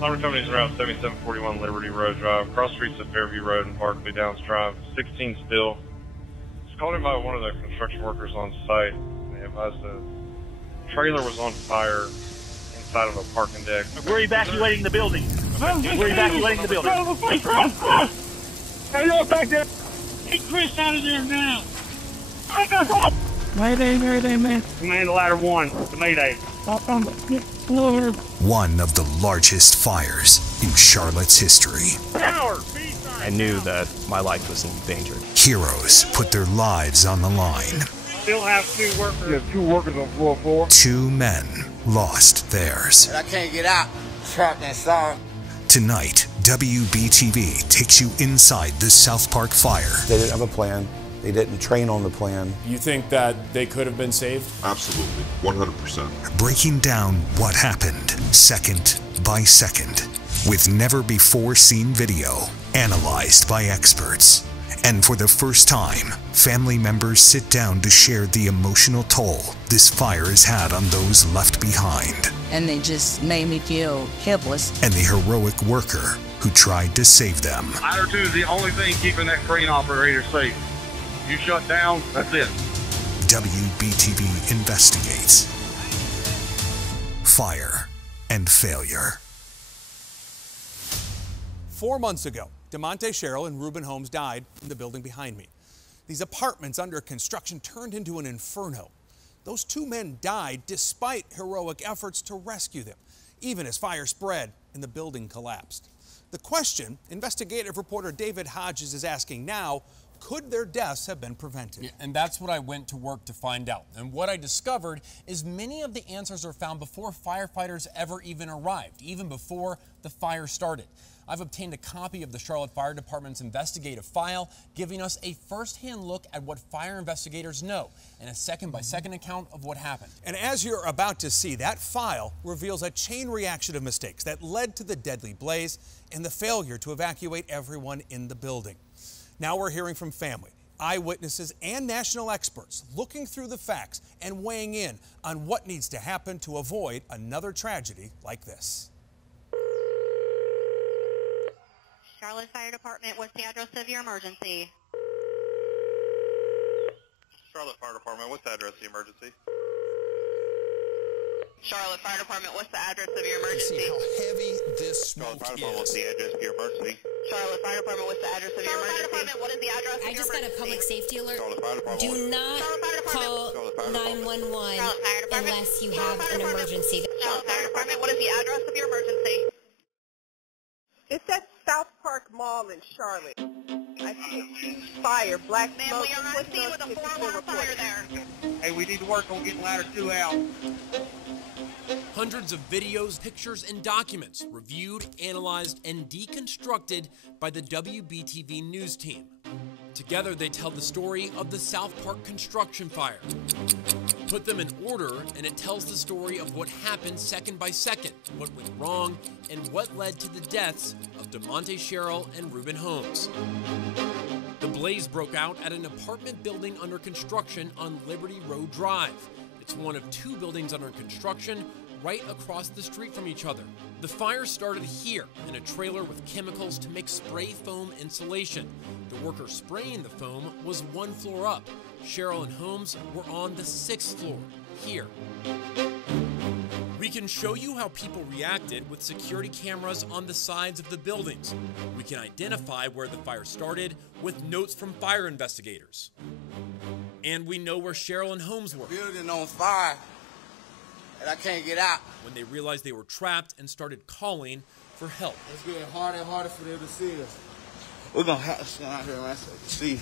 Alarm company's around 7741 Liberty Road Drive, cross streets of Fairview Road and Barkley Downs Drive, 16 still. It's called in by one of the construction workers on site. They advised the trailer was on fire inside of a parking deck. We're evacuating the building. We're evacuating the building. Hey, look back there. Get Chris out of there now. Mayday, man. Command ladder 1, the Mayday. One of the largest fires in Charlotte's history. I knew that my life was in danger. Heroes put their lives on the line. Still have 2 workers. You have 2 workers on floor 4. 2 men lost theirs. And I can't get out. Trapped inside. Tonight, WBTV takes you inside the SouthPark fire. They didn't have a plan. They didn't train on the plan. You think that they could have been saved? Absolutely, 100%. Breaking down what happened, second by second, with never-before-seen video, analyzed by experts. And for the first time, family members sit down to share the emotional toll this fire has had on those left behind. And they just made me feel helpless. And the heroic worker who tried to save them. Ladder 2 is the only thing keeping that crane operator safe. You shut down, that's it. WBTV investigates fire and failure. 4 months ago, DeMonte Sherrill and Reuben Holmes died in the building behind me. These apartments under construction turned into an inferno. Those 2 men died despite heroic efforts to rescue them, even as fire spread and the building collapsed. The question investigative reporter David Hodges is asking now, could their deaths have been prevented? Yeah, and that's what I went to work to find out. And what I discovered is many of the answers are found before firefighters ever even arrived, even before the fire started. I've obtained a copy of the Charlotte Fire Department's investigative file, giving us a first-hand look at what fire investigators know and a second-by-second account of what happened. And as you're about to see, that file reveals a chain reaction of mistakes that led to the deadly blaze and the failure to evacuate everyone in the building. Now we're hearing from family, eyewitnesses, and national experts looking through the facts and weighing in on what needs to happen to avoid another tragedy like this. Charlotte Fire Department, what's the address of your emergency? Charlotte Fire Department, what's the address of the emergency? Charlotte Fire Department, what's the address of your emergency? See how heavy this smoke Charlotte Fire Department, what's the address of your emergency? Charlotte Fire Department, what's the address of your emergency? Charlotte Fire Department, what is the address of your emergency? I just got a public safety alert. Charlotte Fire Department. Do not call 911 unless you have an emergency. Charlotte Fire Department, what is the address of your emergency? It's at SouthPark Mall in Charlotte. I see a huge fire, black smoke. We are on scene with a 4-alarm fire there. Hey, we need to work on getting ladder 2 out. Hundreds of videos, pictures, and documents reviewed, analyzed, and deconstructed by the WBTV news team. Together, they tell the story of the SouthPark construction fire. Put them in order, and it tells the story of what happened second by second, what went wrong, and what led to the deaths of DeMonte Sherrill and Reuben Holmes. The blaze broke out at an apartment building under construction on Liberty Road Drive. It's one of 2 buildings under construction right across the street from each other. The fire started here in a trailer with chemicals to make spray foam insulation. The worker spraying the foam was 1 floor up. Sherrill and Holmes were on the 6th floor, here. We can show you how people reacted with security cameras on the sides of the buildings. We can identify where the fire started with notes from fire investigators. And we know where Sherrill and Holmes were. Building on fire, and I can't get out. When they realized they were trapped and started calling for help. It's getting harder and harder for them to see us. We're gonna have to stand out here, man, so to see.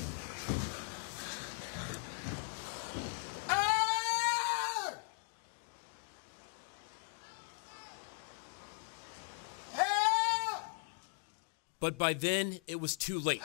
But by then, it was too late.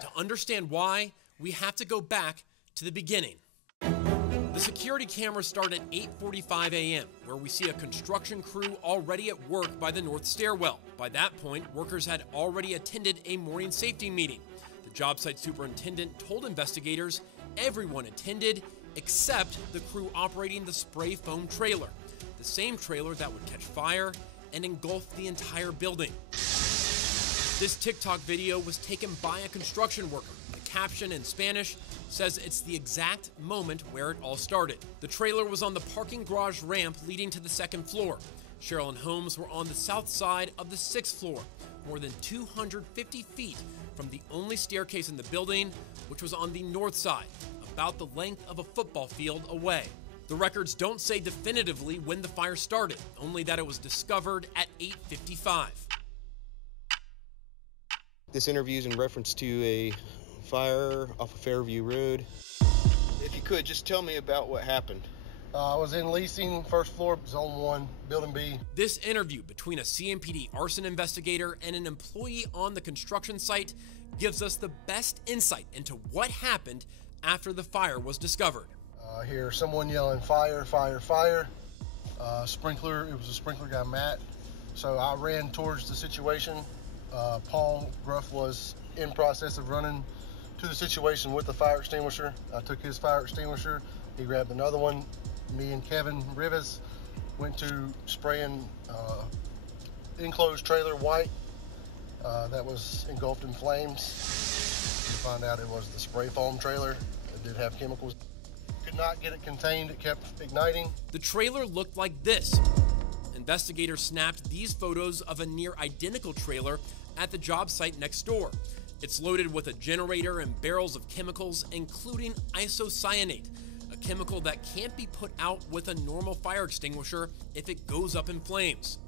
To understand why, we have to go back to the beginning. The security cameras start at 8:45 a.m., where we see a construction crew already at work by the north stairwell. By that point, workers had already attended a morning safety meeting. The job site superintendent told investigators everyone attended except the crew operating the spray foam trailer, the same trailer that would catch fire and engulfed the entire building. This TikTok video was taken by a construction worker. The caption in Spanish says it's the exact moment where it all started. The trailer was on the parking garage ramp leading to the second floor. Cheryl and Holmes were on the south side of the 6th floor, more than 250 feet from the only staircase in the building, which was on the north side, about the length of a football field away. The records don't say definitively when the fire started, only that it was discovered at 8:55. This interview is in reference to a fire off of Fairview Road. If you could, just tell me about what happened. I was in leasing, first floor, zone 1, building B. This interview between a CMPD arson investigator and an employee on the construction site gives us the best insight into what happened after the fire was discovered. I hear someone yelling, fire, fire, fire. Sprinkler, it was a sprinkler guy, Matt. So I ran towards the situation. Paul Gruff was in process of running to the situation with the fire extinguisher. I took his fire extinguisher. He grabbed another one. Me and Kevin Rivas went to spraying enclosed trailer white that was engulfed in flames. To find out it was the spray foam trailer. It did have chemicals. Could not get it contained. It kept igniting. The trailer looked like this. Investigators snapped these photos of a near identical trailer at the job site next door. It's loaded with a generator and barrels of chemicals, including isocyanate, a chemical that can't be put out with a normal fire extinguisher if it goes up in flames.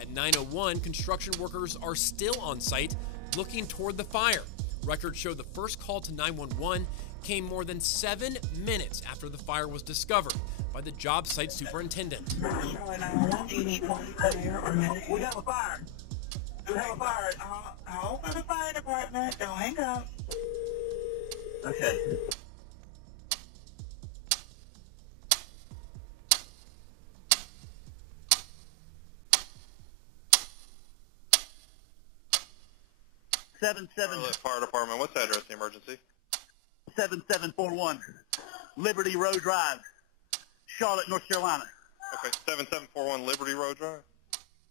At 9:01, construction workers are still on site looking toward the fire. Records show the first call to 911 came more than 7 minutes after the fire was discovered by the job site superintendent. We have a fire. We have a fire. I'll open the fire department. Don't hang up. Okay. Fire department. What's the address of the emergency? 7741 Liberty Road Drive, Charlotte, North Carolina. Okay, 7741 Liberty Road Drive?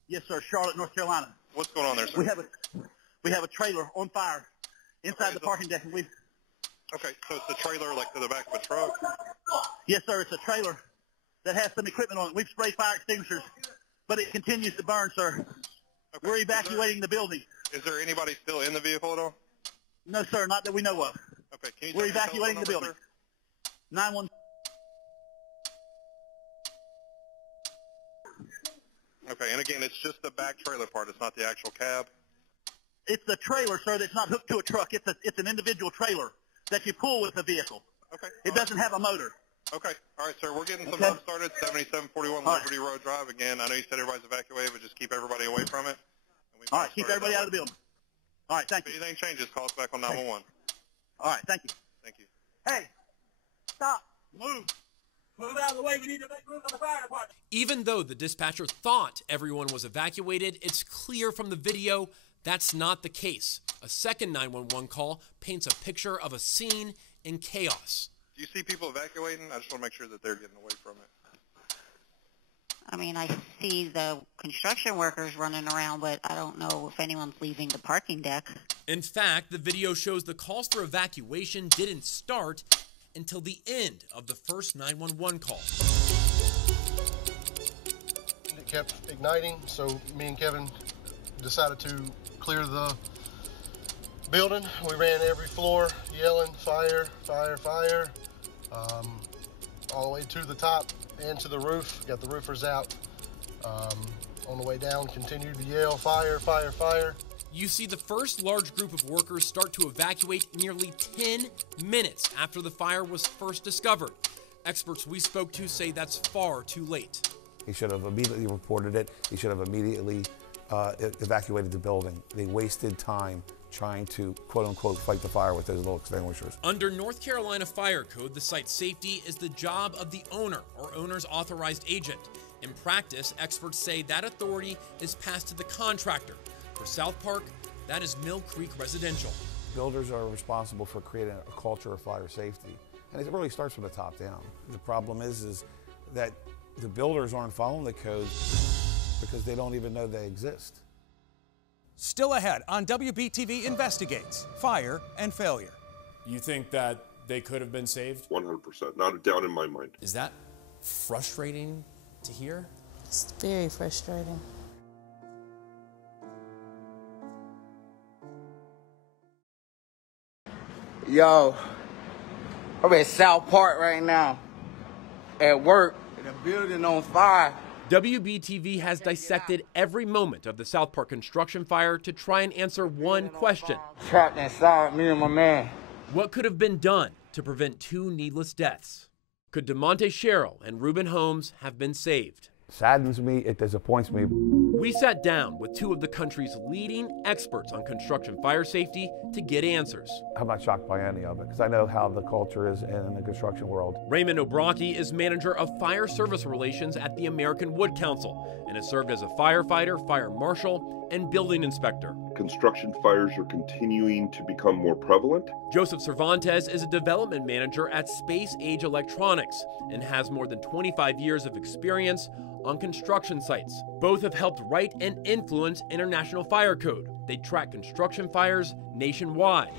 Yes, sir, Charlotte, North Carolina. What's going on there, sir? We have a trailer on fire inside the parking deck. Okay, so it's the trailer like to the back of a truck? Yes, sir, it's a trailer that has some equipment on it. We've sprayed fire extinguishers, but it continues to burn, sir. Okay. We're evacuating the building. Is there anybody still in the vehicle at all? No, sir, not that we know of. Okay, can you We're evacuating the building. 911. Okay, and again, it's just the back trailer part. It's not the actual cab? It's the trailer, sir, that's not hooked to a truck. It's an individual trailer that you pull with the vehicle. Okay. It doesn't have a motor. Okay. All right, sir. We're getting some help started. 7741 Liberty Road Drive. Again, I know you said everybody's evacuated, but just keep everybody away from it. All right, keep everybody out of the building. All right, thank you. If anything changes, call us back on 911. All right, thank you. Thank you. Hey, stop. Move. Move out of the way. We need to make room for the fire department. Even though the dispatcher thought everyone was evacuated, it's clear from the video that's not the case. A second 911 call paints a picture of a scene in chaos. Do you see people evacuating? I just want to make sure that they're getting away from it. I mean, I see the construction workers running around, but I don't know if anyone's leaving the parking deck. In fact, the video shows the calls for evacuation didn't start until the end of the first 911 call. It kept igniting, so me and Kevin decided to clear the building. We ran every floor yelling, fire, fire, fire, all the way to the top and to the roof. Got the roofers out. On the way down, continued to yell, fire, fire, fire. You see the first large group of workers start to evacuate nearly 10 minutes after the fire was first discovered. Experts we spoke to say that's far too late. He should have immediately reported it. He should have immediately evacuated the building. They wasted time trying to, quote-unquote, fight the fire with those little extinguishers. Under North Carolina Fire Code, the site safety is the job of the owner or owner's authorized agent. In practice, experts say that authority is passed to the contractor. For SouthPark, that is Mill Creek Residential. Builders are responsible for creating a culture of fire safety, and it really starts from the top down. The problem is that The builders aren't following the codes because they don't even know they exist. Still ahead on WBTV Investigates Fire and Failure. You think that they could have been saved? 100%, not a doubt in my mind. Is that frustrating to hear? It's very frustrating. Yo, I'm at SouthPark right now, at work, in a building on fire. WBTV has dissected every moment of the SouthPark construction fire to try and answer one question. Trapped inside, me and my man. What could have been done to prevent two needless deaths? Could DeMonte Sherrill and Reuben Holmes have been saved? Saddens me, it disappoints me. We sat down with two of the country's leading experts on construction fire safety to get answers. I'm not shocked by any of it because I know how the culture is in the construction world. Raymond Obrocki is manager of fire service relations at the American Wood Council and has served as a firefighter, fire marshal, and building inspector. Construction fires are continuing to become more prevalent. Joseph Cervantes is a development manager at Space Age Electronics and has more than 25 years of experience on construction sites. Both have helped write and influence International Fire Code. They track construction fires nationwide.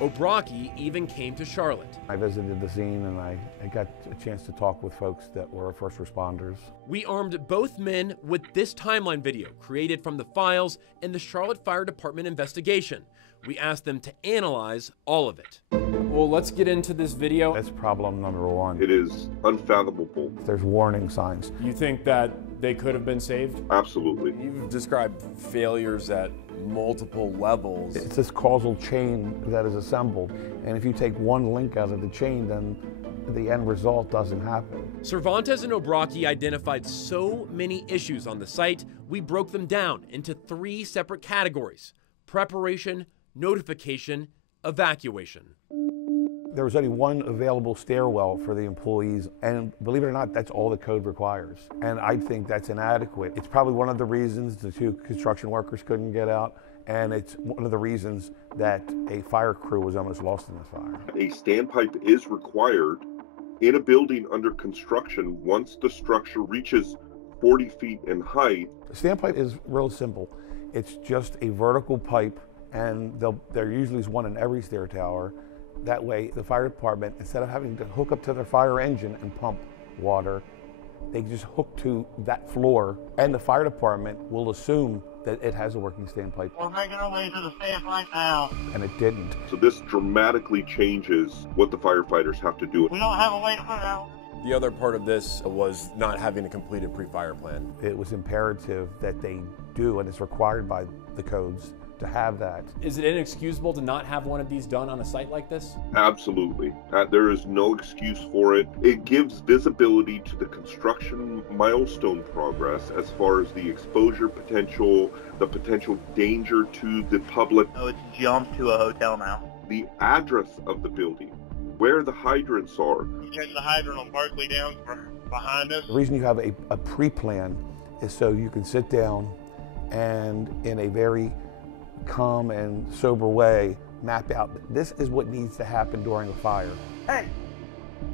Obrocki even came to Charlotte. I visited the scene and I got a chance to talk with folks that were first responders. We armed both men with this timeline video created from the files in the Charlotte Fire Department investigation. We asked them to analyze all of it. Well, let's get into this video. That's problem number one. It is unfathomable. There's warning signs. You think that they could have been saved? Absolutely. You've described failures at multiple levels. It's this causal chain that is assembled, and if you take one link out of the chain, then the end result doesn't happen. Cervantes and Obrocki identified so many issues on the site, we broke them down into three separate categories: preparation, notification, evacuation. There was only one available stairwell for the employees, and believe it or not, that's all the code requires. And I think that's inadequate. It's probably one of the reasons the two construction workers couldn't get out, and it's one of the reasons that a fire crew was almost lost in the fire. A standpipe is required in a building under construction once the structure reaches 40 feet in height. The standpipe is real simple. It's just a vertical pipe, and there usually is one in every stair tower. That way, the fire department, instead of having to hook up to their fire engine and pump water, they just hook to that floor, and the fire department will assume that it has a working standpipe. We're making our way to the stand right now. And it didn't. So this dramatically changes what the firefighters have to do. We don't have a way to put out. The other part of this was not having a completed pre-fire plan. It was imperative that they do, and it's required by the codes, to have that. Is it inexcusable to not have one of these done on a site like this? Absolutely. There is no excuse for it. It gives visibility to the construction milestone progress as far as the exposure potential, the potential danger to the public. Oh, it's jumped to a hotel now. The address of the building, where the hydrants are. You catch the hydrant on Berkeley down behind us. The reason you have a pre-plan is so you can sit down and in a very calm and sober way map out this is what needs to happen during a fire. Hey,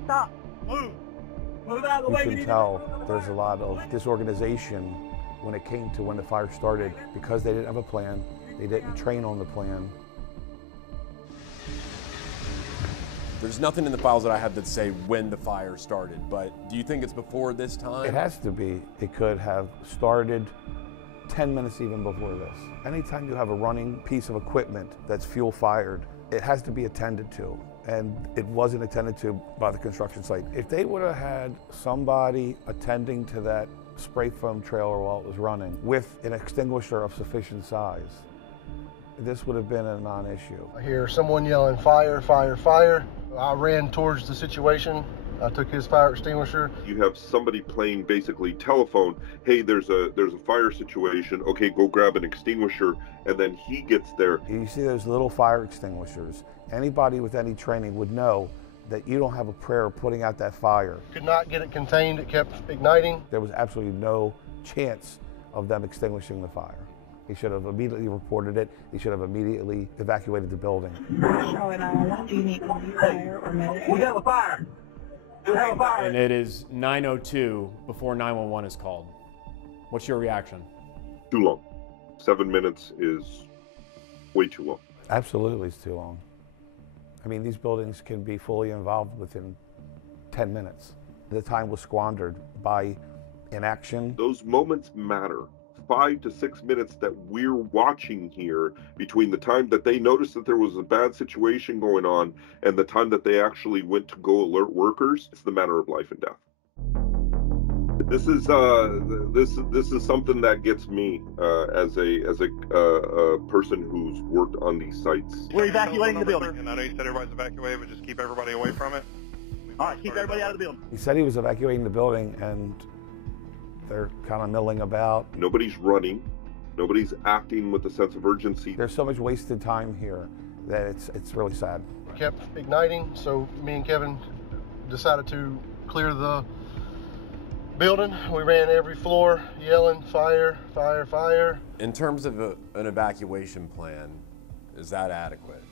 stop, move out of the way. You can tell there's a lot of disorganization when it came to when the fire started because they didn't have a plan, they didn't train on the plan. There's nothing in the files that I have that say when the fire started, but do you think it's before this time? It has to be. It could have started 10 minutes even before this. Anytime you have a running piece of equipment that's fuel fired, it has to be attended to. And it wasn't attended to by the construction site. If they would have had somebody attending to that spray foam trailer while it was running with an extinguisher of sufficient size, this would have been a non-issue. I hear someone yelling, fire, fire, fire. I ran towards the situation. I took his fire extinguisher. You have somebody playing basically telephone. Hey, there's a fire situation. Okay, go grab an extinguisher, and then he gets there. You see those little fire extinguishers. Anybody with any training would know that you don't have a prayer of putting out that fire. Could not get it contained. It kept igniting. There was absolutely no chance of them extinguishing the fire. He should have immediately reported it. He should have immediately evacuated the building. Charlotte, do you need fire or medical? We got a fire. And it is 9:02 before 911 is called. What's your reaction? Too long. 7 minutes is way too long. Absolutely, it's too long. I mean, these buildings can be fully involved within 10 minutes. The time was squandered by inaction. Those moments matter. 5 to 6 minutes that we're watching here between the time that they noticed that there was a bad situation going on and the time that they actually went to go alert workers, it's the matter of life and death. This is something that gets me as a person who's worked on these sites. We're evacuating the building. And I know you said everybody's evacuated, but just keep everybody away from it. All right, keep everybody out of the building. He said he was evacuating the building, and they're kind of milling about. Nobody's running. Nobody's acting with a sense of urgency. There's so much wasted time here that it's really sad. It kept igniting, so me and Kevin decided to clear the building. We ran every floor yelling, fire, fire, fire. In terms of an evacuation plan, is that adequate?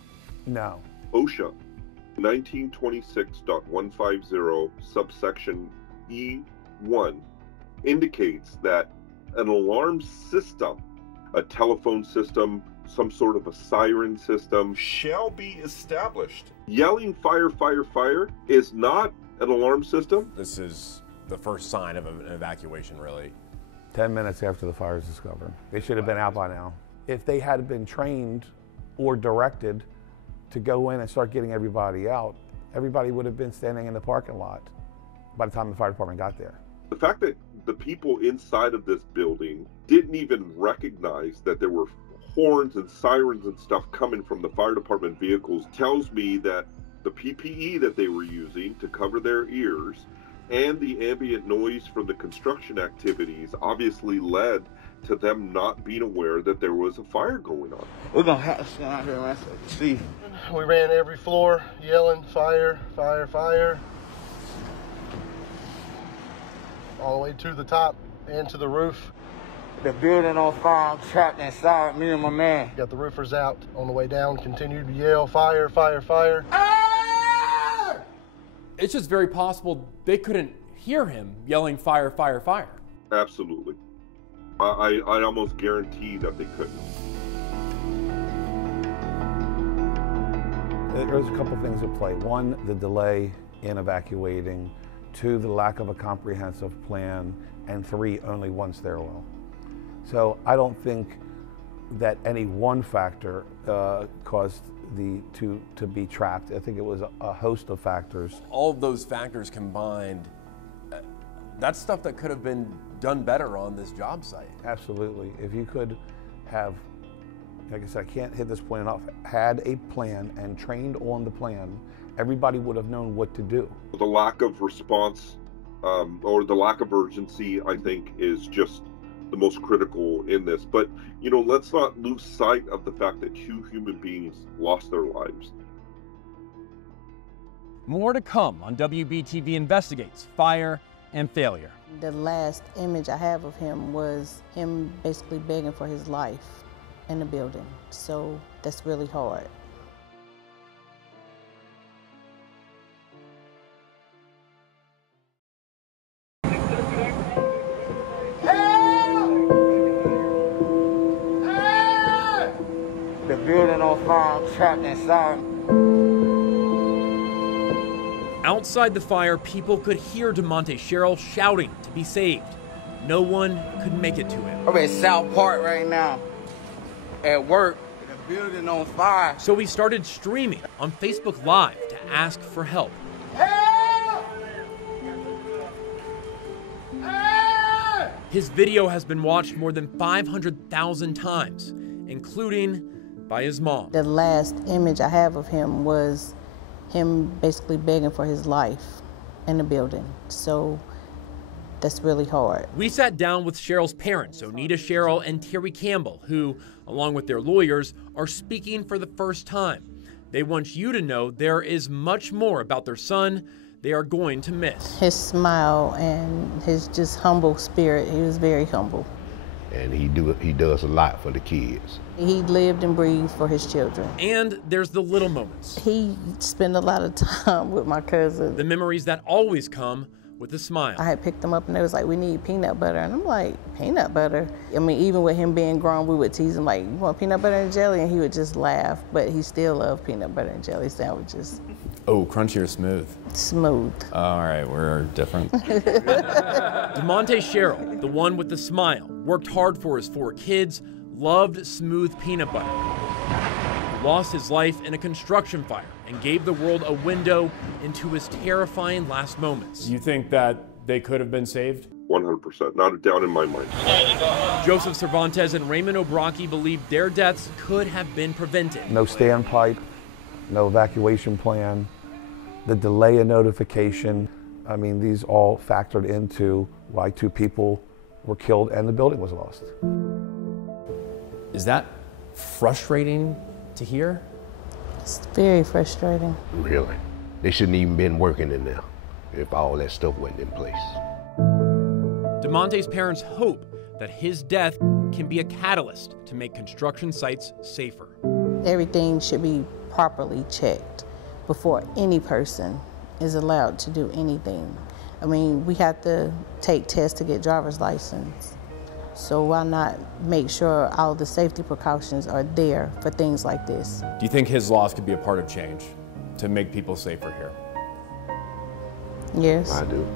No. OSHA 1926.150 subsection E1 indicates that an alarm system, a telephone system, some sort of a siren system, shall be established. Yelling fire, fire, fire is not an alarm system. This is the first sign of an evacuation, really. 10 minutes after the fire is discovered. They should have been out by now. If they had been trained or directed to go in and start getting everybody out, everybody would have been standing in the parking lot by the time the fire department got there. The fact that the people inside of this building didn't even recognize that there were horns and sirens and stuff coming from the fire department vehicles tells me that the PPE that they were using to cover their ears and the ambient noise from the construction activities obviously led to them not being aware that there was a fire going on. We're gonna have to stand out here and see. We ran every floor yelling, fire, fire, fire. All the way to the top and to the roof. The building on fire, I'm trapped inside, me and my man. Got the roofers out on the way down, continued to yell, fire, fire, fire. It's just very possible they couldn't hear him yelling fire, fire, fire. Absolutely. I almost guarantee that they couldn't. There's a couple things at play. One, the delay in evacuating. 2, the lack of a comprehensive plan. And 3, only one stairwell. So I don't think that any one factor caused the two to be trapped. I think it was a host of factors. All of those factors combined, that's stuff that could have been done better on this job site. Absolutely. If you could have, like I said, I can't hit this point enough, had a plan and trained on the plan, everybody would have known what to do. The lack of response or the lack of urgency, I think, is just the most critical in this. But, you know, let's not lose sight of the fact that 2 human beings lost their lives. More to come on WBTV Investigates Fire and Failure. The last image I have of him was him basically begging for his life in the building. So that's really hard. The building on fire, I'm trapped inside. Outside the fire, people could hear DeMonte Sherrill shouting to be saved. No one could make it to him. I'm at SouthPark right now, at work. The building on fire. So he started streaming on Facebook Live to ask for help. Help! Help! His video has been watched more than 500,000 times, including by his mom. The last image I have of him was him basically begging for his life in the building. So that's really hard. We sat down with Sherrill's parents, Onita Sherrill and Terry Campbell, who, along with their lawyers, are speaking for the first time. They want you to know there is much more about their son they are going to miss. His smile and his just humble spirit, he was very humble. and he does a lot for the kids. He lived and breathed for his children. And there's the little moments. He spent a lot of time with my cousin. The memories that always come with a smile. I had picked them up and they was like, we need peanut butter. And I'm like, peanut butter? I mean, even with him being grown, we would tease him like, you want peanut butter and jelly? And he would just laugh, but he still loved peanut butter and jelly sandwiches. Oh, crunchy or smooth? Smooth. All right, we're different. DeMonte Sherrill, the one with the smile, worked hard for his 4 kids, loved smooth peanut butter. Lost his life in a construction fire and gave the world a window into his terrifying last moments. You think that they could have been saved? 100%, not a doubt in my mind. Joseph Cervantes and Raymond Obraki believe their deaths could have been prevented. No standpipe, no evacuation plan, the delay in notification. I mean, these all factored into why 2 people were killed and the building was lost. Is that frustrating to hear? It's very frustrating. Really. They shouldn't even been working in there if all that stuff wasn't in place. DeMonte's parents hope that his death can be a catalyst to make construction sites safer. Everything should be properly checked before any person is allowed to do anything. I mean, we have to take tests to get driver's license. So why not make sure all the safety precautions are there for things like this? Do you think his loss could be a part of change to make people safer here? Yes. I do.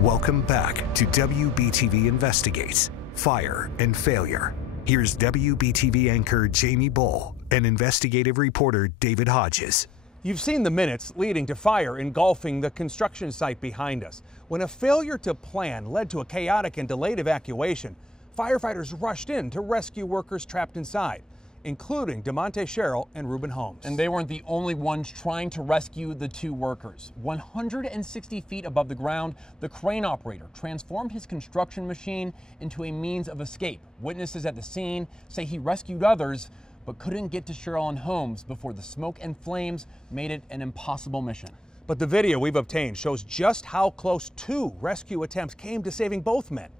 Welcome back to WBTV Investigates Fire and Failure. Here's WBTV anchor Jamie Bull and investigative reporter David Hodges. You've seen the minutes leading to fire engulfing the construction site behind us. When a failure to plan led to a chaotic and delayed evacuation, firefighters rushed in to rescue workers trapped inside, including DeMonte Sherrill and Reuben Holmes. And they weren't the only ones trying to rescue the 2 workers. 160 feet above the ground, the crane operator transformed his construction machine into a means of escape. Witnesses at the scene say he rescued others, but couldn't get to Sherrill and Holmes before the smoke and flames made it an impossible mission. But the video we've obtained shows just how close 2 rescue attempts came to saving both men.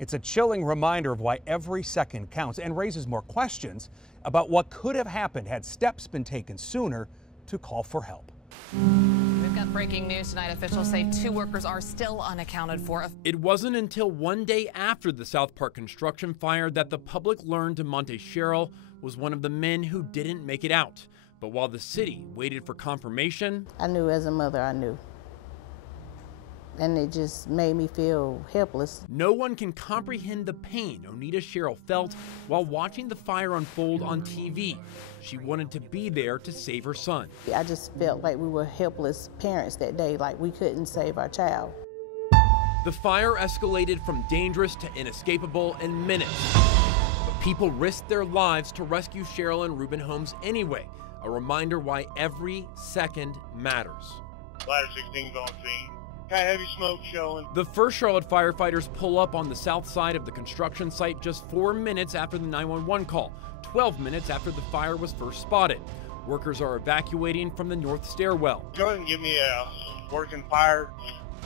It's a chilling reminder of why every second counts and raises more questions about what could have happened had steps been taken sooner to call for help. We've got breaking news tonight. Officials say 2 workers are still unaccounted for. It wasn't until one day after the SouthPark construction fire that the public learned DeMonte Sherrill was one of the men who didn't make it out. But while the city waited for confirmation, I knew as a mother, I knew. And it just made me feel helpless. No one can comprehend the pain Onita Sherrill felt while watching the fire unfold on TV. She wanted to be there to save her son. I just felt like we were helpless parents that day, like we couldn't save our child. The fire escalated from dangerous to inescapable in minutes. But people risked their lives to rescue Sherrill and Reuben Holmes anyway, a reminder why every second matters. Ladder 16's on scene. Got heavy smoke showing. The first Charlotte firefighters pull up on the south side of the construction site just 4 minutes after the 911 call, 12 minutes after the fire was first spotted. Workers are evacuating from the north stairwell. Go ahead and give me a working fire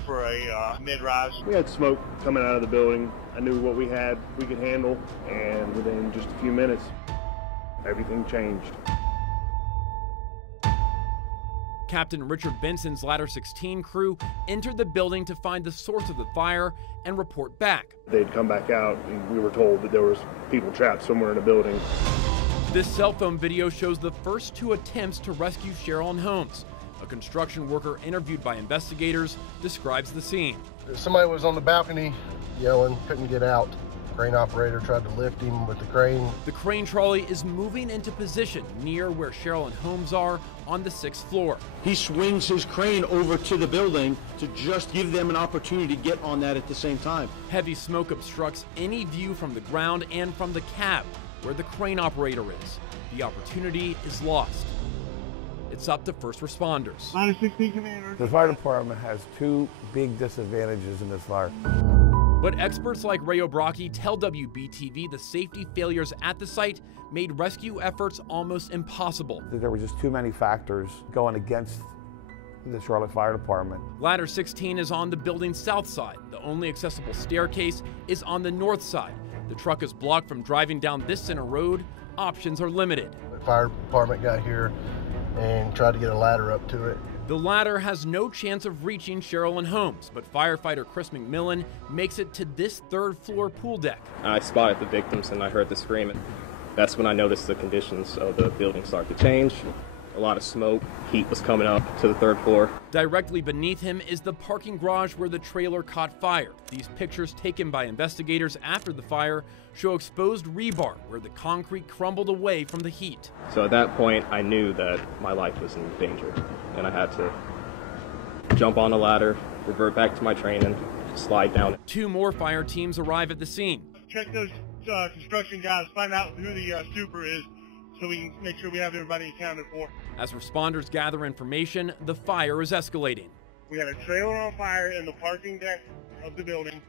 for a mid-rise. We had smoke coming out of the building. I knew what we had, we could handle, and within just a few minutes, everything changed. Captain Richard Benson's Ladder 16 crew entered the building to find the source of the fire and report back. They'd come back out, and we were told that there was people trapped somewhere in the building. This cell phone video shows the first 2 attempts to rescue Sherrill and Holmes. A construction worker interviewed by investigators describes the scene. Somebody was on the balcony yelling, couldn't get out. Crane operator tried to lift him with the crane. The crane trolley is moving into position near where Sherrill and Holmes are on the 6th floor. He swings his crane over to the building to just give them an opportunity to get on that at the same time. Heavy smoke obstructs any view from the ground and from the cab where the crane operator is. The opportunity is lost. It's up to first responders. Ladder 16 commander. The fire department has 2 big disadvantages in this fire. But experts like Ray Obraki tell WBTV the safety failures at the site made rescue efforts almost impossible. There were just too many factors going against the Charlotte Fire Department. Ladder 16 is on the building's south side. The only accessible staircase is on the north side. The truck is blocked from driving down this center road. Options are limited. The fire department got here and tried to get a ladder up to it. The ladder has no chance of reaching Cheryl and Holmes, but firefighter Chris McMillan makes it to this third-floor pool deck. I spotted the victims and I heard the screaming. That's when I noticed the conditions of the building start to change. A lot of smoke, heat was coming up to the third floor. Directly beneath him is the parking garage where the trailer caught fire. These pictures taken by investigators after the fire show exposed rebar where the concrete crumbled away from the heat. So at that point, I knew that my life was in danger, and I had to jump on a ladder, revert back to my training, slide down. 2 more fire teams arrive at the scene. Check those construction guys, find out who the super is, so we can make sure we have everybody accounted for. As responders gather information, the fire is escalating. We had a trailer on fire in the parking deck of the building.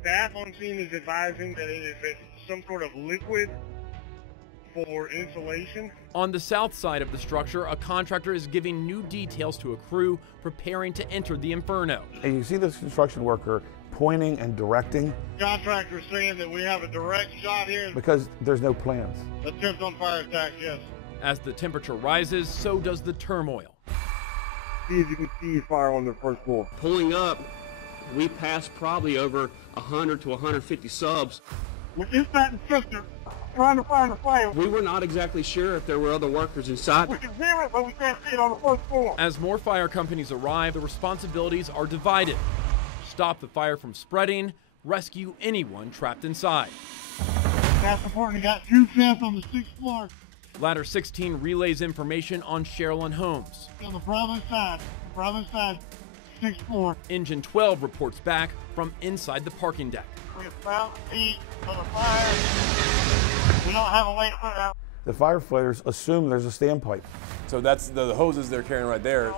Staff on scene is advising that it is some sort of liquid for insulation. On the south side of the structure, a contractor is giving new details to a crew preparing to enter the inferno. And you see this construction worker pointing and directing. Contractor saying that we have a direct shot here. Because there's no plans. Attempt on fire attack, yes. As the temperature rises, so does the turmoil. See if you can see fire on the first floor. Pulling up, we passed probably over 100 to 150 subs. With dispatch instructor trying to find the flame. We were not exactly sure if there were other workers inside. We can hear it, but we can't see it on the first floor. As more fire companies arrive, the responsibilities are divided. Stop the fire from spreading, rescue anyone trapped inside. That's important. We got 2 staff on the 6th floor. Ladder 16 relays information on Cheryl and Holmes. On the brother side, 6th floor. Engine 12 reports back from inside the parking deck. We have found the heat of the fire. We don't have a way put out. The firefighters assume there's a standpipe. So that's the hoses they're carrying right there.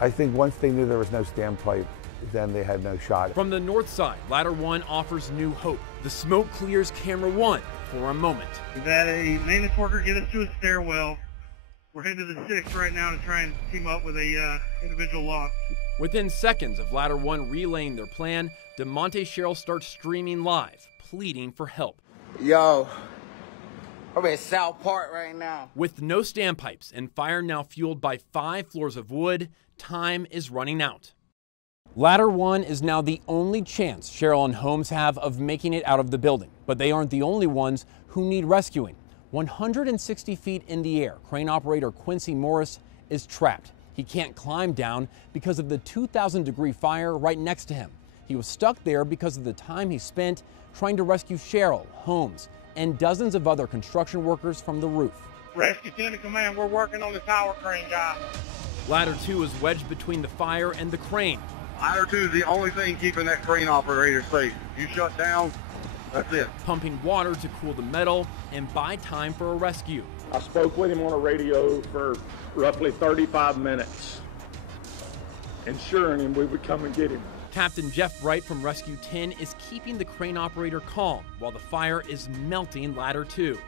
I think once they knew there was no standpipe, then they had no shot. From the north side, Ladder 1 offers new hope. The smoke clears camera 1 for a moment. We've had a maintenance worker get us to a stairwell. We're heading to the 6th right now to try and team up with a individual lost. Within seconds of Ladder 1 relaying their plan, DeMonte Cheryl starts streaming live, pleading for help. Yo, I'm at SouthPark right now. With no standpipes and fire now fueled by 5 floors of wood, time is running out. Ladder 1 is now the only chance Cheryl and Holmes have of making it out of the building, but they aren't the only ones who need rescuing. 160 feet in the air, crane operator Quincy Morris is trapped. He can't climb down because of the 2,000-degree fire right next to him. He was stuck there because of the time he spent trying to rescue Cheryl, Holmes, and dozens of other construction workers from the roof. Rescue Center Command, we're working on the tower crane, guy. Ladder 2 is wedged between the fire and the crane. Ladder 2 is the only thing keeping that crane operator safe. You shut down, that's it. Pumping water to cool the metal and buy time for a rescue. I spoke with him on a radio for roughly 35 minutes, ensuring him we would come and get him. Captain Jeff Bright from Rescue 10 is keeping the crane operator calm while the fire is melting Ladder 2.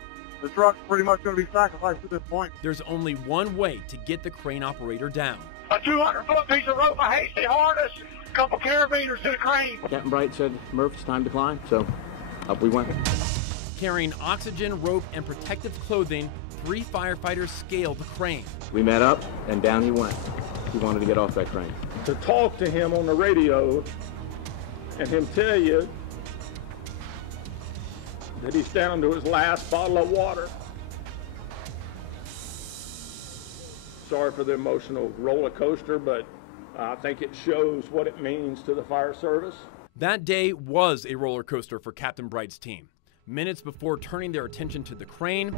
The truck's pretty much going to be sacrificed at this point. There's only one way to get the crane operator down. A 200-foot piece of rope, a hasty harness, a couple carabiners to the crane. Captain Bright said, Murph, it's time to climb, so up we went. Carrying oxygen, rope, and protective clothing, 3 firefighters scaled the crane. We met up, and down he went. He wanted to get off that crane. To talk to him on the radio and him tell you that he's down to his last bottle of water. Sorry for the emotional roller coaster, but I think it shows what it means to the fire service. That day was a roller coaster for Captain Bright's team. Minutes before turning their attention to the crane,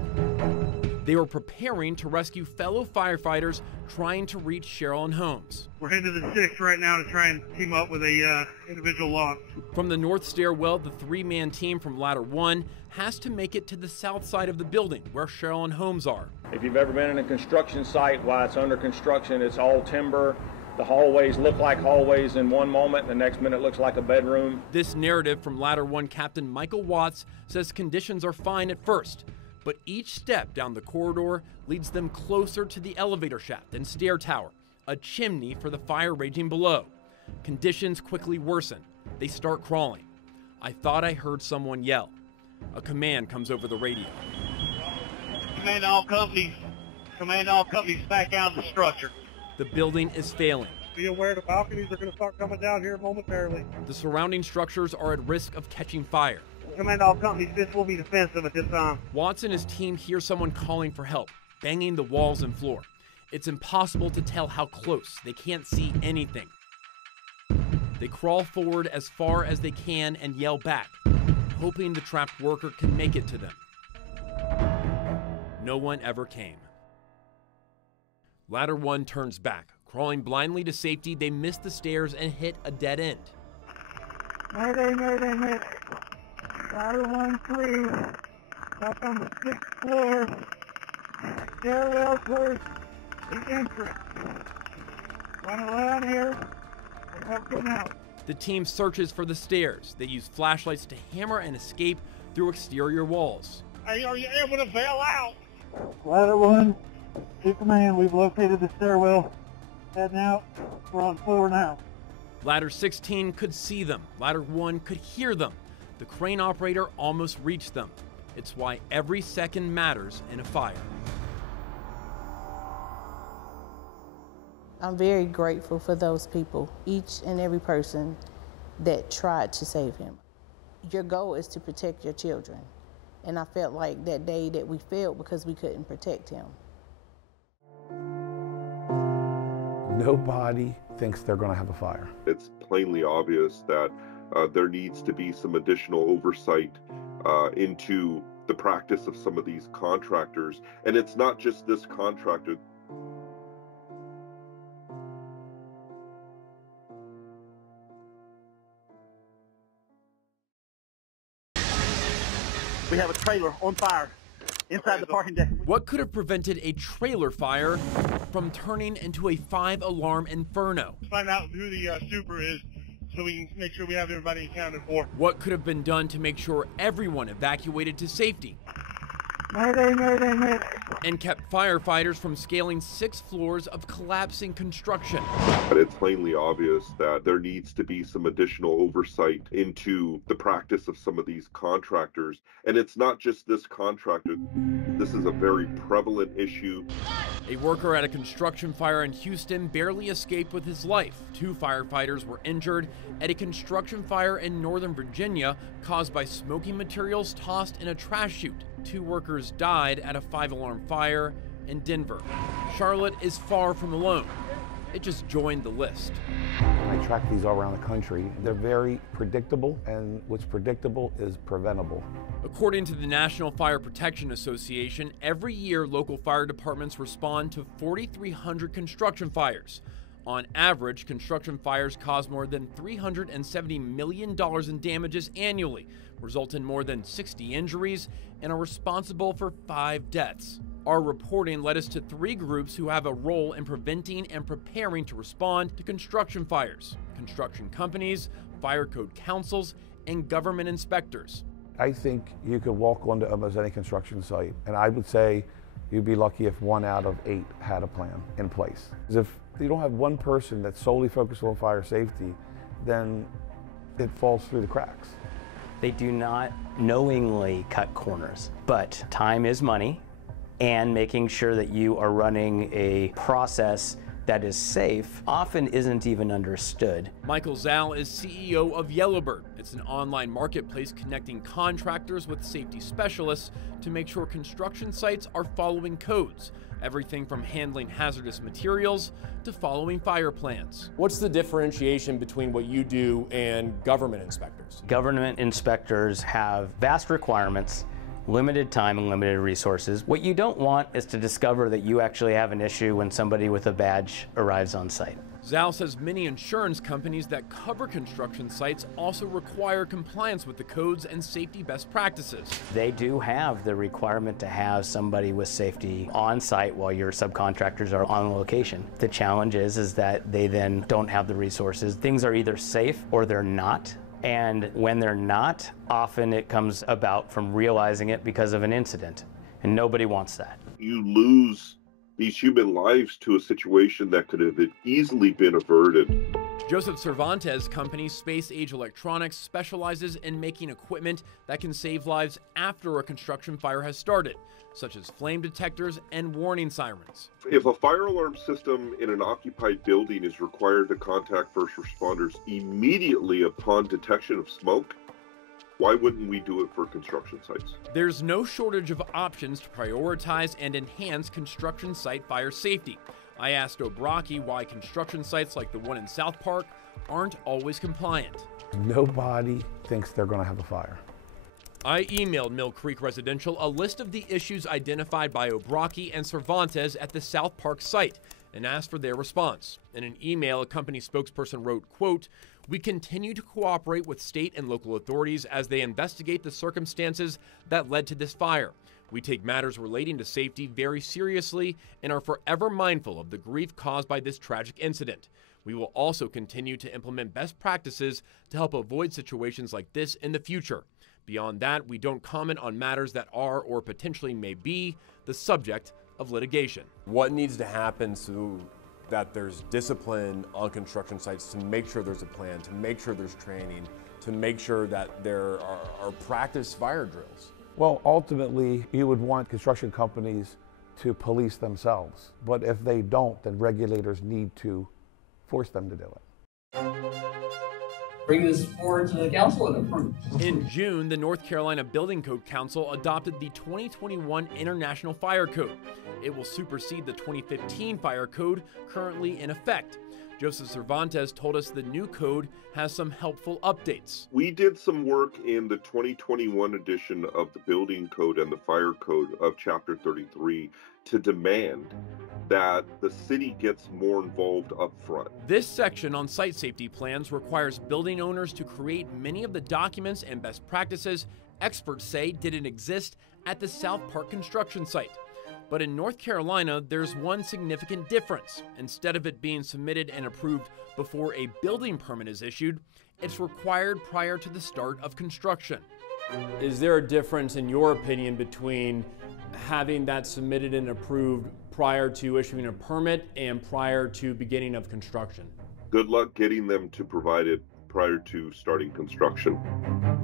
they were preparing to rescue fellow firefighters trying to reach Cheryl and Holmes. We're heading to the 6th right now to try and team up with a individual lost. From the north stairwell, the 3-man team from Ladder 1 has to make it to the south side of the building where Cheryl and Holmes are. If you've ever been in a construction site, while it's under construction, it's all timber. The hallways look like hallways in one moment, the next minute looks like a bedroom. This narrative from Ladder 1 Captain Michael Watts says conditions are fine at first, but each step down the corridor leads them closer to the elevator shaft and stair tower, a chimney for the fire raging below. Conditions quickly worsen. They start crawling. I thought I heard someone yell. A command comes over the radio. Command all companies back out of the structure. The building is failing. Be aware the balconies are going to start coming down here momentarily. The surrounding structures are at risk of catching fire. Command all companies, this will be defensive at this time. Watts and his team hear someone calling for help, banging the walls and floor. It's impossible to tell how close. They can't see anything. They crawl forward as far as they can and yell back, hoping the trapped worker can make it to them. No one ever came. Ladder 1 turns back. Crawling blindly to safety, they miss the stairs and hit a dead end. Mayday, mayday, mayday. Ladder 1, please. Up on the 6th floor. Stairwell towards the entrance. Run around here. We're helping out. The team searches for the stairs. They use flashlights to hammer and escape through exterior walls. Hey, are you able to bail out? Ladder 1, to command. We've located the stairwell. Heading out. We're on 4 now. Ladder 16 could see them. Ladder 1 could hear them. The crane operator almost reached them. It's why every second matters in a fire. I'm very grateful for those people, each and every person that tried to save him. Your goal is to protect your children. And I felt like that day that we failed because we couldn't protect him. Nobody thinks they're going to have a fire. It's plainly obvious that there needs to be some additional oversight into the practice of some of these contractors. And it's not just this contractor. We have a trailer on fire inside the parking deck. What could have prevented a trailer fire from turning into a 5-alarm inferno? Find out who the super is so we can make sure we have everybody accounted for. What could have been done to make sure everyone evacuated to safety? Mayday, mayday, mayday. And kept firefighters from scaling 6 floors of collapsing construction. But it's plainly obvious that there needs to be some additional oversight into the practice of some of these contractors. And it's not just this contractor. This is a very prevalent issue. A worker at a construction fire in Houston barely escaped with his life. 2 firefighters were injured at a construction fire in Northern Virginia caused by smoking materials tossed in a trash chute. 2 workers died at a 5-alarm fire in Denver. Charlotte is far from alone. It just joined the list. I track these all around the country. They're very predictable, and what's predictable is preventable. According to the National Fire Protection Association, every year local fire departments respond to 4,300 construction fires. On average, construction fires cause more than $370 million in damages annually, result in more than 60 injuries, and are responsible for 5 deaths. Our reporting led us to 3 groups who have a role in preventing and preparing to respond to construction fires: construction companies, fire code councils, and government inspectors. I think you could walk onto almost any construction site, and I would say you'd be lucky if 1 out of 8 had a plan in place. Because if you don't have one person that's solely focused on fire safety, then it falls through the cracks. They do not knowingly cut corners, but time is money, and making sure that you are running a process that is safe often isn't even understood. Michael Zal is CEO of Yellowbird. It's an online marketplace connecting contractors with safety specialists to make sure construction sites are following codes. Everything from handling hazardous materials to following fire plans. What's the differentiation between what you do and government inspectors? Government inspectors have vast requirements, limited time and limited resources. What you don't want is to discover that you actually have an issue when somebody with a badge arrives on site. Zal says many insurance companies that cover construction sites also require compliance with the codes and safety best practices. They do have the requirement to have somebody with safety on site while your subcontractors are on location. The challenge is that they then don't have the resources. Things are either safe or they're not. And when they're not, often it comes about from realizing it because of an incident. And nobody wants that. You lose these human lives to a situation that could have easily been averted. Joseph Cervantes' company, Space Age Electronics, specializes in making equipment that can save lives after a construction fire has started, such as flame detectors and warning sirens. If a fire alarm system in an occupied building is required to contact first responders immediately upon detection of smoke, why wouldn't we do it for construction sites? There's no shortage of options to prioritize and enhance construction site fire safety. I asked O'Brockie why construction sites like the one in SouthPark aren't always compliant. Nobody thinks they're going to have a fire. I emailed Mill Creek Residential a list of the issues identified by O'Brockie and Cervantes at the SouthPark site and asked for their response. In an email, a company spokesperson wrote, quote, "We continue to cooperate with state and local authorities as they investigate the circumstances that led to this fire. We take matters relating to safety very seriously and are forever mindful of the grief caused by this tragic incident. We will also continue to implement best practices to help avoid situations like this in the future. Beyond that, we don't comment on matters that are or potentially may be the subject of litigation." What needs to happen so that there's discipline on construction sites to make sure there's a plan, to make sure there's training, to make sure that there are practice fire drills? Well, ultimately, you would want construction companies to police themselves. But if they don't, then regulators need to force them to do it. Bring this forward to the council and approve. In June, the North Carolina Building Code Council adopted the 2021 International Fire Code. It will supersede the 2015 Fire Code currently in effect. Joseph Cervantes told us the new code has some helpful updates. We did some work in the 2021 edition of the Building Code and the Fire Code of Chapter 33 to demand that the city gets more involved up front. This section on site safety plans requires building owners to create many of the documents and best practices experts say didn't exist at the SouthPark construction site. But in North Carolina, there's one significant difference. Instead of it being submitted and approved before a building permit is issued, it's required prior to the start of construction. Is there a difference, in your opinion, between having that submitted and approved prior to issuing a permit and prior to beginning of construction? Good luck getting them to provide it prior to starting construction.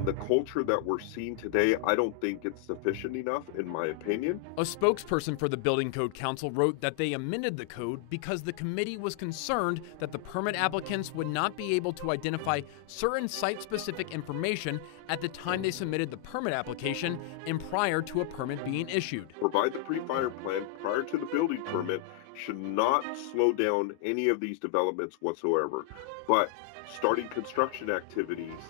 The culture that we're seeing today, I don't think it's sufficient enough, in my opinion. A spokesperson for the Building Code Council wrote that they amended the code because the committee was concerned that the permit applicants would not be able to identify certain site-specific information at the time they submitted the permit application and prior to a permit being issued. Provide the pre-fire plan prior to the building permit should not slow down any of these developments whatsoever. But starting construction activities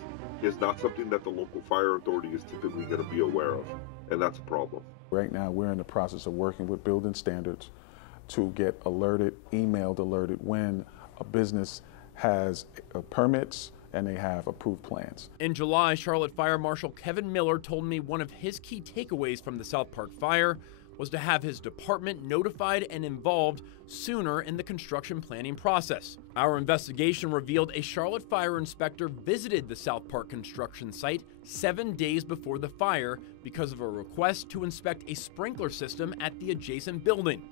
is not something that the local fire authority is typically going to be aware of, and that's a problem. Right now, we're in the process of working with building standards to get alerted, emailed alerted when a business has permits and they have approved plans. In July, Charlotte Fire Marshal Kevin Miller told me one of his key takeaways from the SouthPark fire was to have his department notified and involved sooner in the construction planning process. Our investigation revealed a Charlotte fire inspector visited the SouthPark construction site 7 days before the fire because of a request to inspect a sprinkler system at the adjacent building.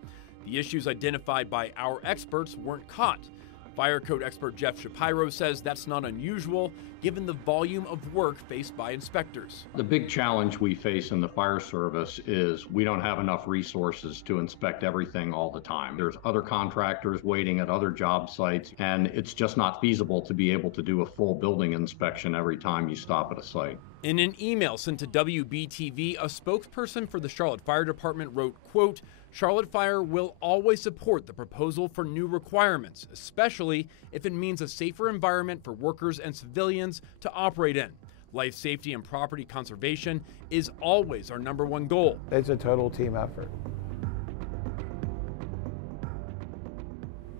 The issues identified by our experts weren't caught. Fire code expert Jeff Shapiro says that's not unusual given the volume of work faced by inspectors. The big challenge we face in the fire service is we don't have enough resources to inspect everything all the time. There's other contractors waiting at other job sites, and it's just not feasible to be able to do a full building inspection every time you stop at a site. In an email sent to WBTV, a spokesperson for the Charlotte Fire Department wrote, quote, "Charlotte Fire will always support the proposal for new requirements, especially if it means a safer environment for workers and civilians to operate in. Life safety and property conservation is always our #1 goal." It's a total team effort.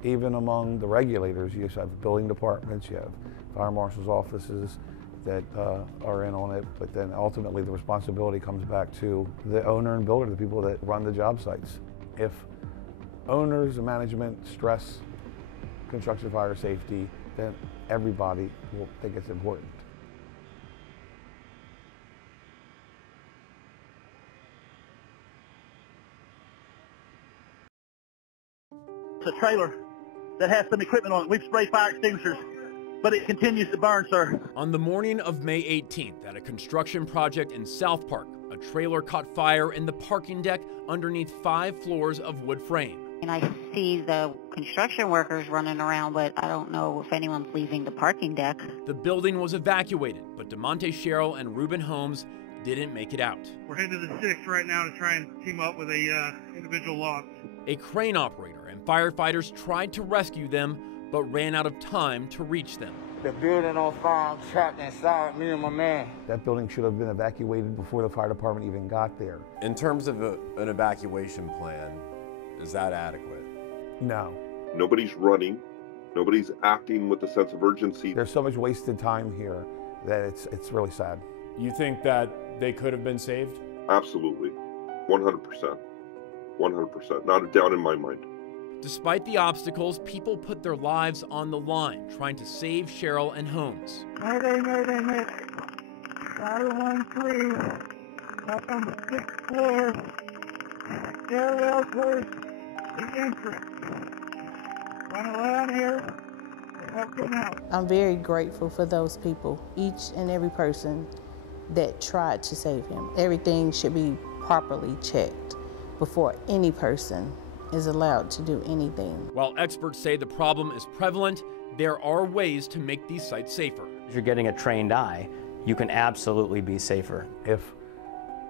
Even among the regulators, you have building departments, you have fire marshal's offices that are in on it, but then ultimately the responsibility comes back to the owner and builder, the people that run the job sites. If owners and management stress construction fire safety, then everybody will think it's important. It's a trailer that has some equipment on it. We've sprayed fire extinguishers, but it continues to burn, sir. On the morning of May 18th, at a construction project in SouthPark, a trailer caught fire in the parking deck underneath 5 floors of wood frame. And I see the construction workers running around, but I don't know if anyone's leaving the parking deck. The building was evacuated, but DeMonte Sherrill and Reuben Holmes didn't make it out. We're headed to the 6th right now to try and team up with a individual lost. A crane operator and firefighters tried to rescue them, but ran out of time to reach them. The building on fire, I'm trapped inside, me and my man. That building should have been evacuated before the fire department even got there. In terms of an evacuation plan, is that adequate? No. Nobody's running. Nobody's acting with a sense of urgency. There's so much wasted time here that it's really sad. You think that they could have been saved? Absolutely. 100%. 100%. Not a doubt in my mind. Despite the obstacles, people put their lives on the line, trying to save Sherrill and Holmes. Mayday, mayday, mayday. Ladder 1, please. Up on the 6th floor. Stairwell towards the entrance. Run around here and help them out. I'm very grateful for those people, each and every person that tried to save him. Everything should be properly checked before any person is allowed to do anything. While experts say the problem is prevalent, there are ways to make these sites safer. If you're getting a trained eye, you can absolutely be safer. If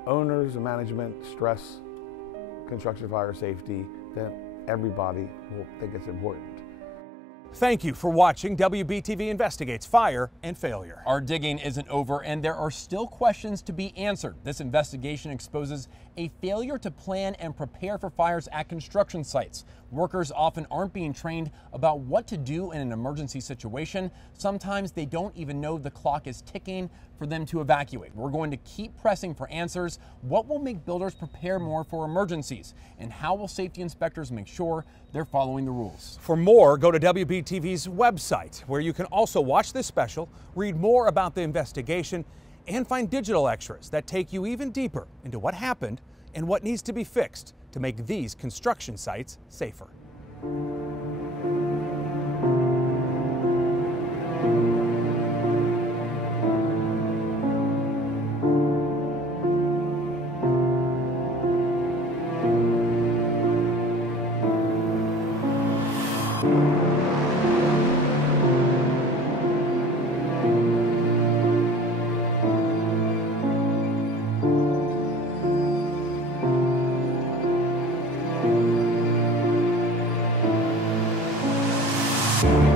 owners and management stress construction fire safety, then everybody will think it's important. Thank you for watching WBTV Investigates Fire and Failure. Our digging isn't over, and there are still questions to be answered. This investigation exposes a failure to plan and prepare for fires at construction sites. Workers often aren't being trained about what to do in an emergency situation. Sometimes they don't even know the clock is ticking for them to evacuate. We're going to keep pressing for answers. What will make builders prepare more for emergencies? And how will safety inspectors make sure they're following the rules? For more, go to WBTV's website, where you can also watch this special, read more about the investigation, and find digital extras that take you even deeper into what happened and what needs to be fixed to make these construction sites safer. Thank you.